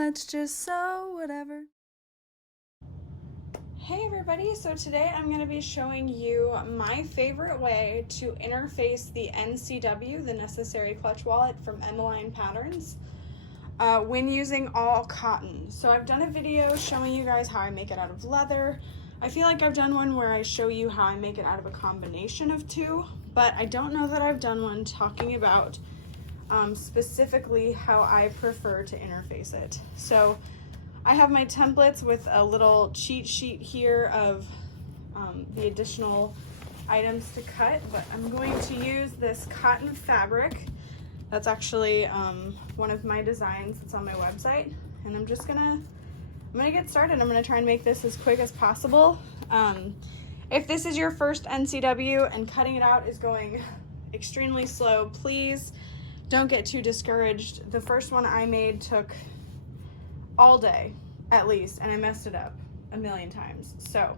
let's just sew whatever. Hey everybody, so today I'm going to be showing you my favorite way to interface the NCW, the Necessary Clutch Wallet from Emmeline Patterns, when using all cotton. So I've done a video showing you guys how I make it out of leather. I feel like I've done one where I show you how I make it out of a combination of two, but I don't know that I've done one talking about specifically how I prefer to interface it. So I have my templates with a little cheat sheet here of the additional items to cut, but I'm going to use this cotton fabric. That's actually one of my designs that's on my website, and I'm gonna get started. I'm gonna try and make this as quick as possible. If this is your first NCW and cutting it out is going extremely slow, please don't get too discouraged. The first one I made took all day at least, and I messed it up a million times. So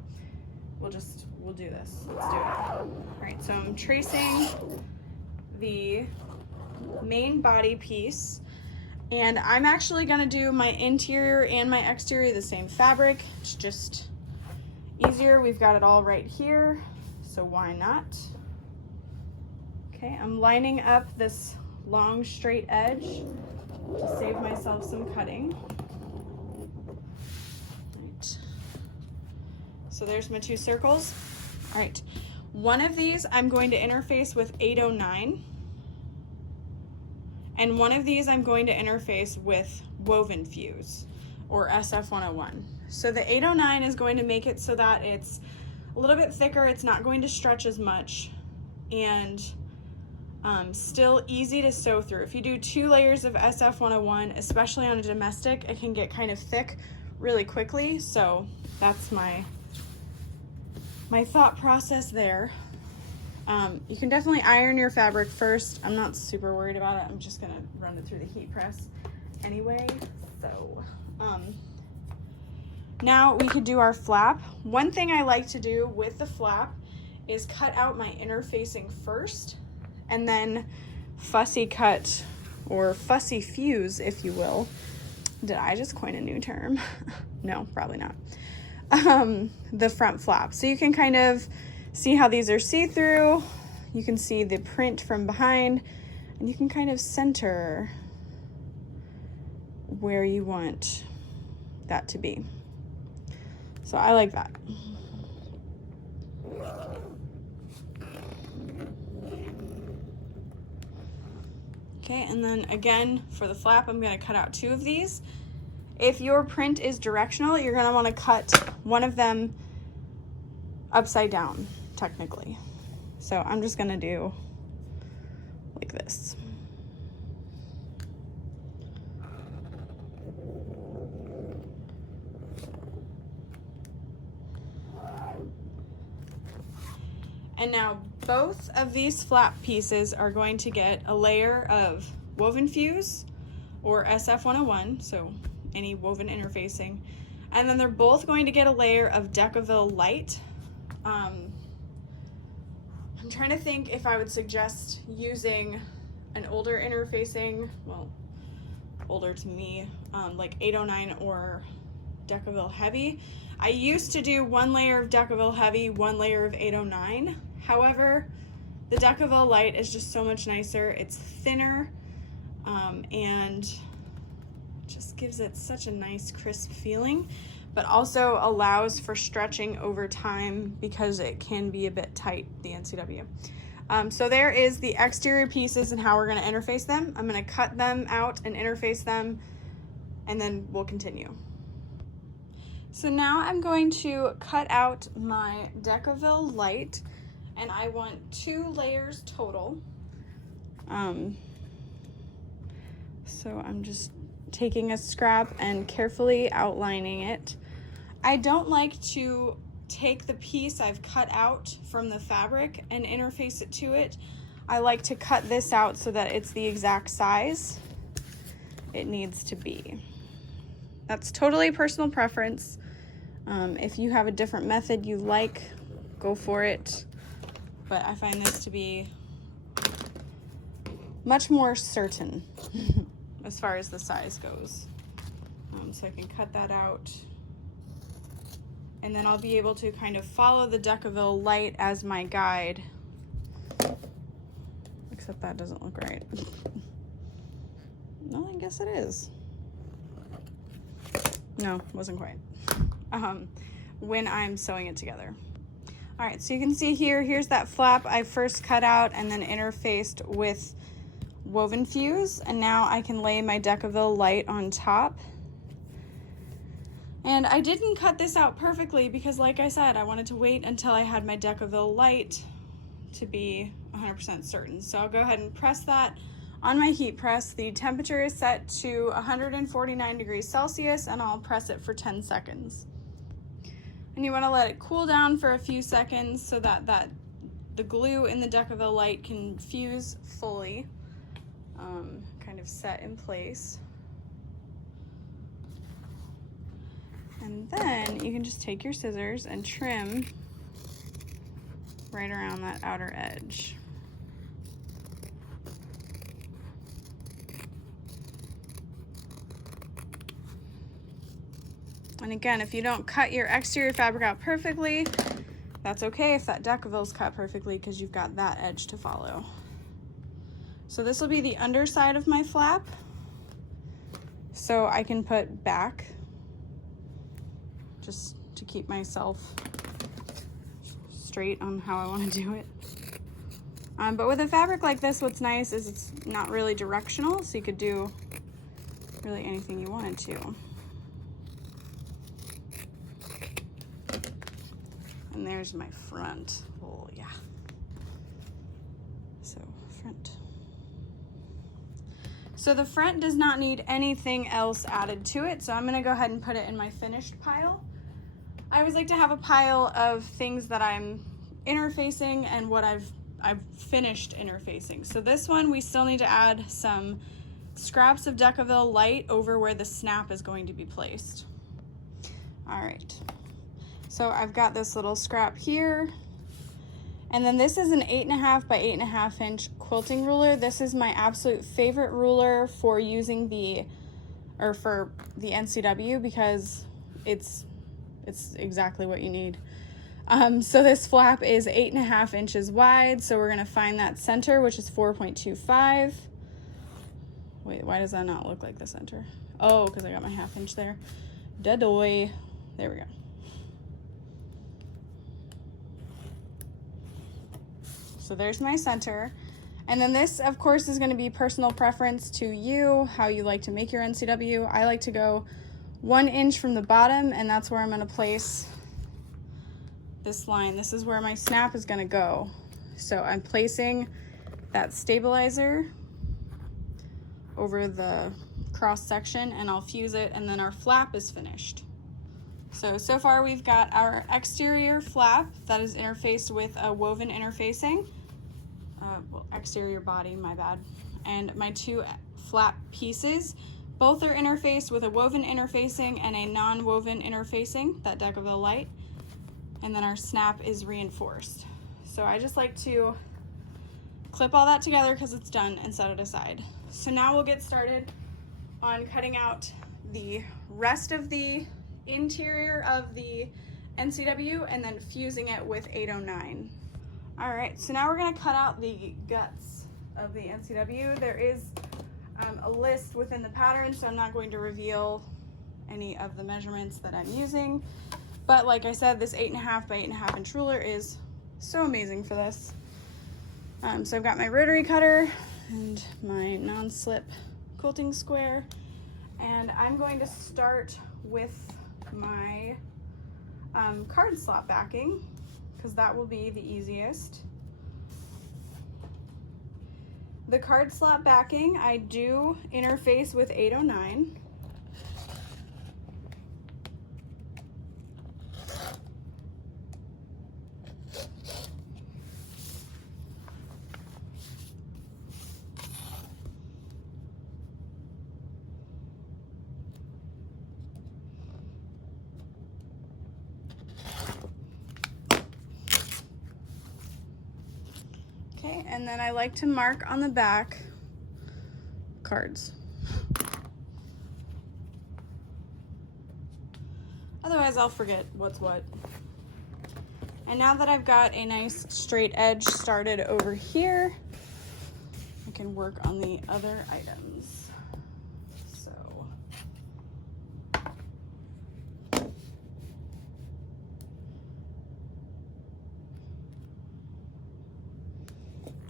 we'll do this. Let's do it. All right, so I'm tracing the main body piece, and I'm actually gonna do my interior and my exterior the same fabric. It's just easier. We've got it all right here, so why not? Okay, I'm lining up this long straight edge to save myself some cutting. Right. So there's my two circles. All right, one of these I'm going to interface with 809, and one of these I'm going to interface with WOVENFUSE or SF101. So the 809 is going to make it so that it's a little bit thicker, it's not going to stretch as much, and still easy to sew through. If you do 2 layers of SF101, especially on a domestic, it can get kind of thick really quickly. So that's my thought process there. You can definitely iron your fabric first. I'm not super worried about it. I'm just gonna run it through the heat press anyway. So now we could do our flap. One thing I like to do with the flap is cut out my interfacing first, and then fussy cut, or fussy fuse, if you will. Did I just coin a new term? No, probably not. The front flap. So you can kind of see how these are see-through. You can see the print from behind, and you can kind of center where you want that to be. So I like that. Okay, and then again, for the flap, I'm gonna cut out 2 of these. If your print is directional, you're gonna wanna cut one of them upside down, technically. So I'm just gonna do like this. And now both of these flap pieces are going to get a layer of WOVENFUSE or SF101, so any woven interfacing. And then they're both going to get a layer of DECOVIL light. I'm trying to think if I would suggest using an older interfacing, well, older to me, like 809 or DECOVIL heavy. I used to do 1 layer of DECOVIL heavy, 1 layer of 809. However, the DECOVIL light is just so much nicer. It's thinner, and just gives it such a nice crisp feeling, but also allows for stretching over time because it can be a bit tight, the NCW. So there is the exterior pieces and how we're gonna interface them. I'm gonna cut them out and interface them, and then we'll continue. So now I'm going to cut out my DECOVIL light, and I want 2 layers total. So I'm just taking a scrap and carefully outlining it. I don't like to take the piece I've cut out from the fabric and interface it to it. I like to cut this out so that it's the exact size it needs to be. That's totally personal preference. If you have a different method you like, go for it. But I find this to be much more certain as far as the size goes. So I can cut that out. And then I'll be able to kind of follow the DECOVIL light as my guide. Except that doesn't look right. No, I guess it is. No, wasn't quite. When I'm sewing it together. All right, so you can see here, here's that flap I first cut out and then interfaced with WOVENFUSE, and now I can lay my DECOVIL light on top. And I didn't cut this out perfectly because, like I said, I wanted to wait until I had my DECOVIL light to be 100% certain. So I'll go ahead and press that on my heat press. The temperature is set to 149 degrees Celsius, and I'll press it for 10 seconds. And you want to let it cool down for a few seconds so that the glue in the DECOVIL light can fuse fully, kind of set in place. And then you can just take your scissors and trim right around that outer edge. And again, if you don't cut your exterior fabric out perfectly, that's okay if that DECOVIL's cut perfectly because you've got that edge to follow. So this will be the underside of my flap. So I can put back just to keep myself straight on how I want to do it. But with a fabric like this, what's nice is it's not really directional, so you could do really anything you wanted to. And there's my front. Oh yeah. So front. So the front does not need anything else added to it, so I'm gonna go ahead and put it in my finished pile. I always like to have a pile of things that I'm interfacing and what I've finished interfacing. So this one, we still need to add some scraps of DECOVIL light over where the snap is going to be placed. All right, so I've got this little scrap here, and then this is an 8.5 by 8.5 inch quilting ruler. This is my absolute favorite ruler for using for the NCW because it's exactly what you need. So this flap is 8.5 inches wide, so we're gonna find that center, which is 4.25. Wait, why does that not look like the center? Oh, because I got my 1/2 inch there. Da-doy. There we go. So there's my center. And then this, of course, is gonna be personal preference to you, how you like to make your NCW. I like to go 1 inch from the bottom, and that's where I'm gonna place this line. This is where my snap is gonna go. So I'm placing that stabilizer over the cross section, and I'll fuse it, and then our flap is finished. So far we've got our exterior flap that is interfaced with a woven interfacing, well, exterior body, my bad, and my 2 flap pieces. Both are interfaced with a woven interfacing and a non-woven interfacing, that DECOVIL light, and then our snap is reinforced. So I just like to clip all that together because it's done and set it aside. So now we'll get started on cutting out the rest of the interior of the NCW and then fusing it with 809. All right, so now we're gonna cut out the guts of the NCW. There is a list within the pattern, so I'm not going to reveal any of the measurements that I'm using. But like I said, this 8.5 by 8.5 inch ruler is so amazing for this. So I've got my rotary cutter and my non-slip quilting square, and I'm going to start with my card slot backing because that will be the easiest. The card slot backing, I do interface with 809. Okay, and then I like to mark on the back cards. Otherwise, I'll forget what's what. And now that I've got a nice straight edge started over here, I can work on the other items. So,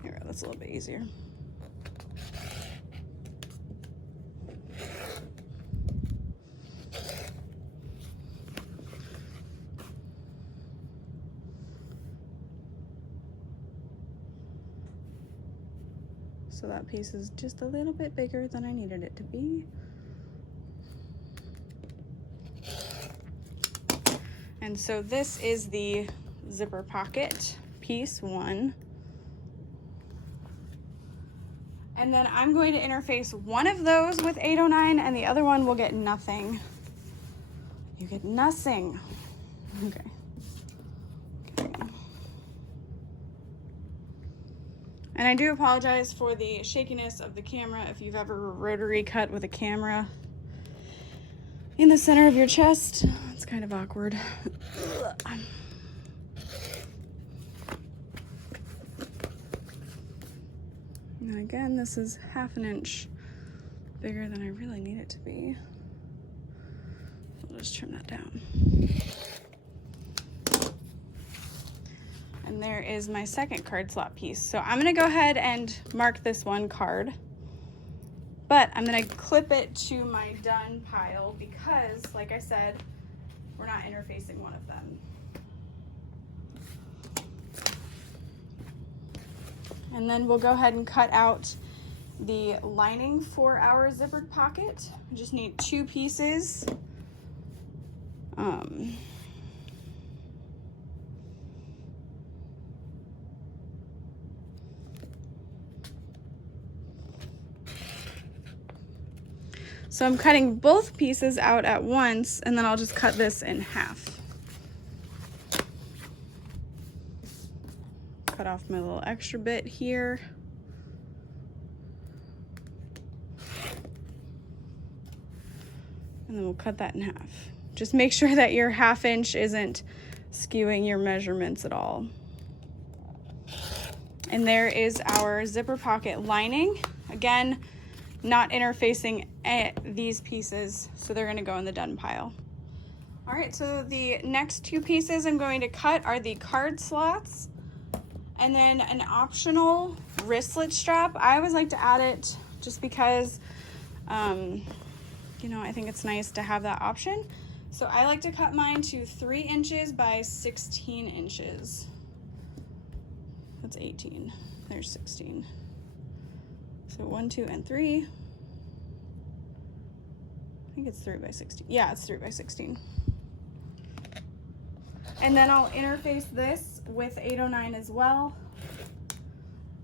here, that's a little bit easier. So that piece is just a little bit bigger than I needed it to be. And so this is the zipper pocket, piece 1. And then I'm going to interface one of those with 809 and the other one will get nothing. You get nothing. Okay. And I do apologize for the shakiness of the camera if you've ever rotary cut with a camera in the center of your chest. It's kind of awkward. And again, this is 1/2 inch bigger than I really need it to be. I'll just trim that down. And there is my second card slot piece. So I'm gonna go ahead and mark this one card, but I'm gonna clip it to my done pile because, like I said, we're not interfacing one of them. And then we'll go ahead and cut out the lining for our zippered pocket. We just need 2 pieces. So I'm cutting both pieces out at once, and then I'll just cut this in half. Cut off my little extra bit here. And then we'll cut that in half. Just make sure that your 1/2 inch isn't skewing your measurements at all. And there is our zipper pocket lining. Again, not interfacing these pieces, so they're gonna go in the done pile. All right, so the next 2 pieces I'm going to cut are the card slots and then an optional wristlet strap. I always like to add it just because, you know, I think it's nice to have that option. So I like to cut mine to 3 inches by 16 inches. That's 18, there's 16. So 1, 2, and 3. I think it's 3 by 16. Yeah, it's 3 by 16. And then I'll interface this with 809 as well.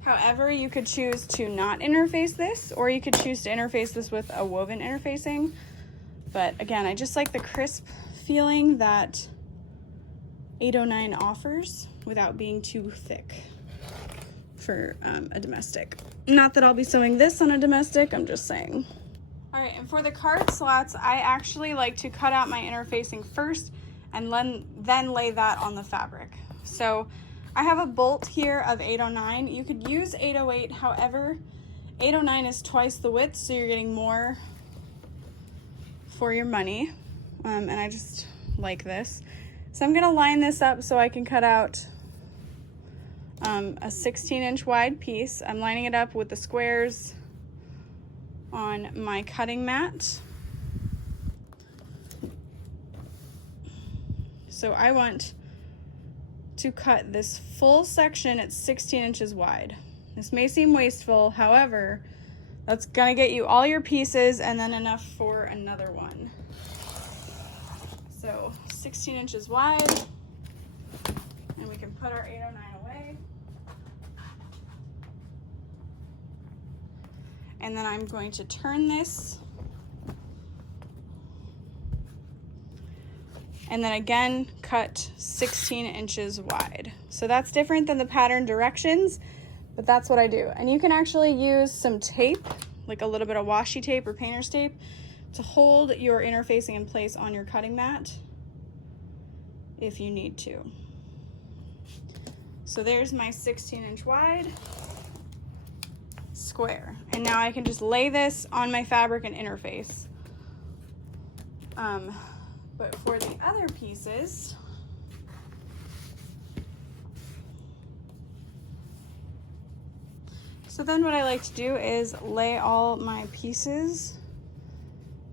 However, you could choose to not interface this, or you could choose to interface this with a woven interfacing. But again, I just like the crisp feeling that 809 offers without being too thick for a domestic. Not that I'll be sewing this on a domestic, I'm just saying. All right, and for the card slots, I actually like to cut out my interfacing first and then lay that on the fabric. So I have a bolt here of 809. You could use 808, however, 809 is twice the width, so you're getting more for your money. And I just like this. So I'm gonna line this up so I can cut out a 16-inch wide piece. I'm lining it up with the squares on my cutting mat. So I want to cut this full section at 16 inches wide. This may seem wasteful, however, that's gonna get you all your pieces and then enough for another one. So 16 inches wide, and we can put our 809 away. And then I'm going to turn this. And then again, cut 16 inches wide. So that's different than the pattern directions, but that's what I do. And you can actually use some tape, like a little bit of washi tape or painter's tape, to hold your interfacing in place on your cutting mat. if you need to. So there's my 16-inch wide square. And now I can just lay this on my fabric and interface. But for the other pieces, so then what I like to do is lay all my pieces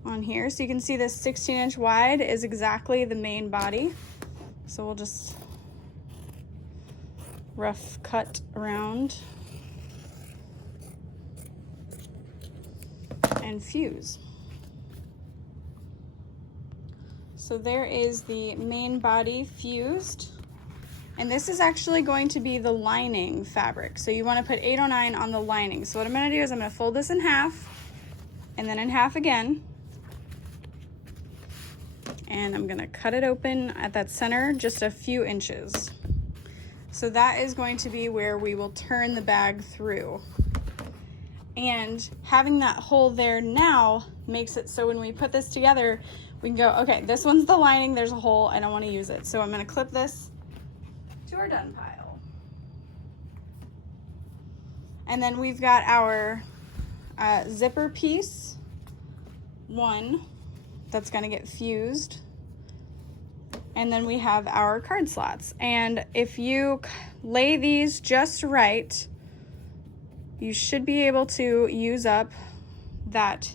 on here. So you can see this 16-inch wide is exactly the main body. So we'll just rough cut around and fuse. So there is the main body fused, and this is actually going to be the lining fabric. So you want to put 809 on the lining. So what I'm going to do is I'm going to fold this in half and then in half again, and I'm going to cut it open at that center just a few inches. So that is going to be where we will turn the bag through. And having that hole there now makes it so when we put this together, we can go, okay, this one's the lining, there's a hole, I don't want to use it. So I'm going to clip this to our done pile. And then we've got our zipper piece, one that's going to get fused. And then we have our card slots. And if you lay these just right, you should be able to use up that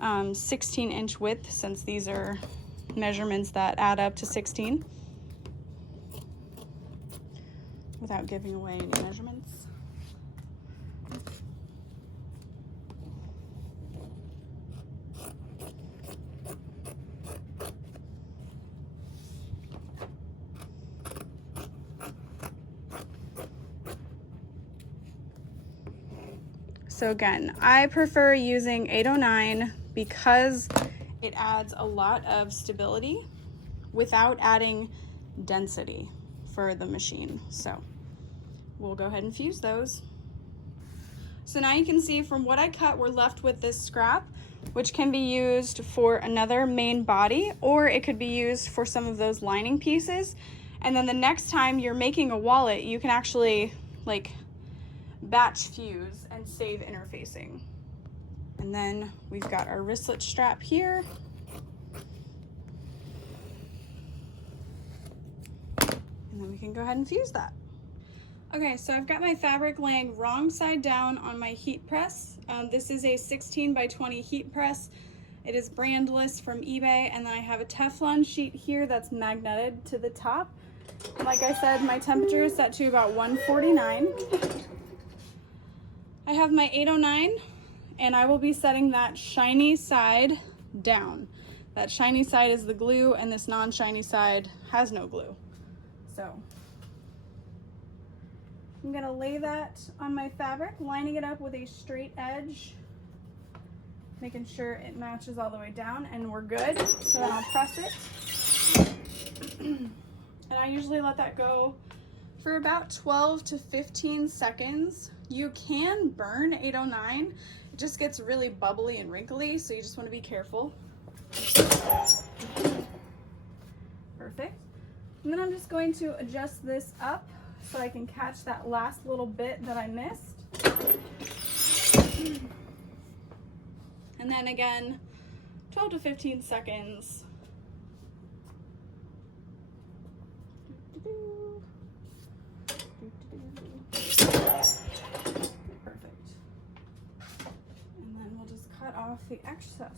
16-inch width, since these are measurements that add up to 16, without giving away any measurements. So again, I prefer using 809 because it adds a lot of stability without adding density for the machine. So we'll go ahead and fuse those. So now you can see from what I cut, we're left with this scrap, which can be used for another main body, or it could be used for some of those lining pieces. And then the next time you're making a wallet, you can actually like batch fuse and save interfacing. And then we've got our wristlet strap here. And then we can go ahead and fuse that. Okay, so I've got my fabric laying wrong side down on my heat press. This is a 16 by 20 heat press. It is brandless from eBay, and then I have a Teflon sheet here that's magneted to the top. And like I said, my temperature is set to about 149. I have my 809, and I will be setting that shiny side down. That shiny side is the glue, and this non-shiny side has no glue. So I'm gonna lay that on my fabric, lining it up with a straight edge, making sure it matches all the way down, and we're good. So then I'll press it. And I usually let that go for about 12 to 15 seconds. You can burn 809. It just gets really bubbly and wrinkly, so you just want to be careful. Perfect. And then I'm just going to adjust this up so I can catch that last little bit that I missed. And then again, 12 to 15 seconds. Perfect. And then we'll just cut off the excess.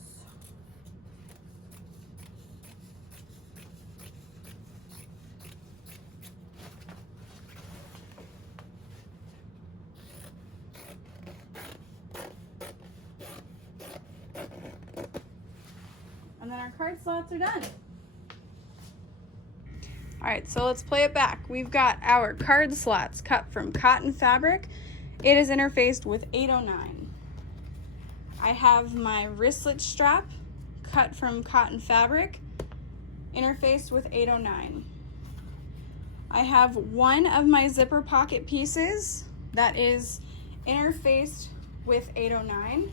And then our card slots are done. All right, so let's play it back. We've got our card slots cut from cotton fabric. It is interfaced with 809. I have my wristlet strap cut from cotton fabric, interfaced with 809. I have one of my zipper pocket pieces that is interfaced with 809,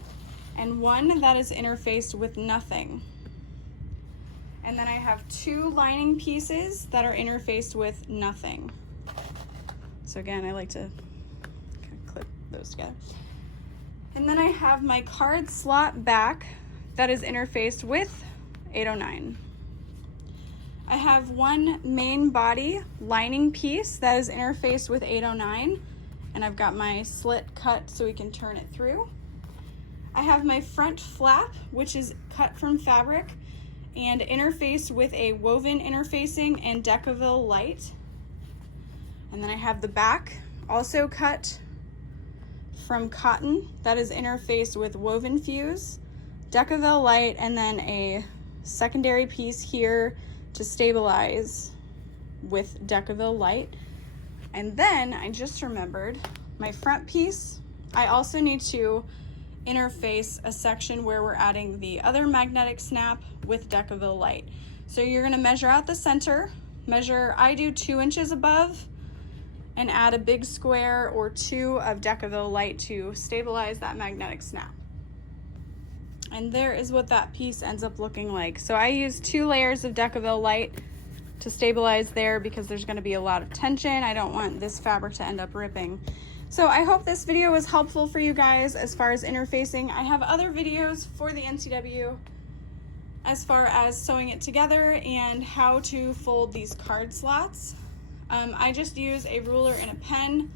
and one that is interfaced with nothing. And And then I have 2 lining pieces that are interfaced with nothing. So again, I like to kind of clip those together. And then I have my card slot back that is interfaced with 809. I have 1 main body lining piece that is interfaced with 809, and I've got my slit cut so we can turn it through. I have my front flap, which is cut from fabric and interfaced with a woven interfacing and DECOVIL light. And then I have the back, also cut from cotton, that is interfaced with WOVENFUSE, DECOVIL light, and then a secondary piece here to stabilize with DECOVIL light. And then I just remembered my front piece. I also need to interface a section where we're adding the other magnetic snap with DECOVIL light. So you're gonna measure out the center, I do 2 inches above, and add a big square or 2 of DECOVIL light to stabilize that magnetic snap. And there is what that piece ends up looking like. So I use 2 layers of DECOVIL light to stabilize there because there's gonna be a lot of tension. I don't want this fabric to end up ripping. So I hope this video was helpful for you guys as far as interfacing. I have other videos for the NCW as far as sewing it together and how to fold these card slots. I just use a ruler and a pen,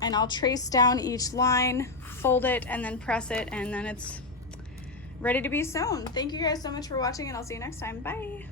and I'll trace down each line, fold it, and then press it, and then it's ready to be sewn. Thank you guys so much for watching, and I'll see you next time. Bye.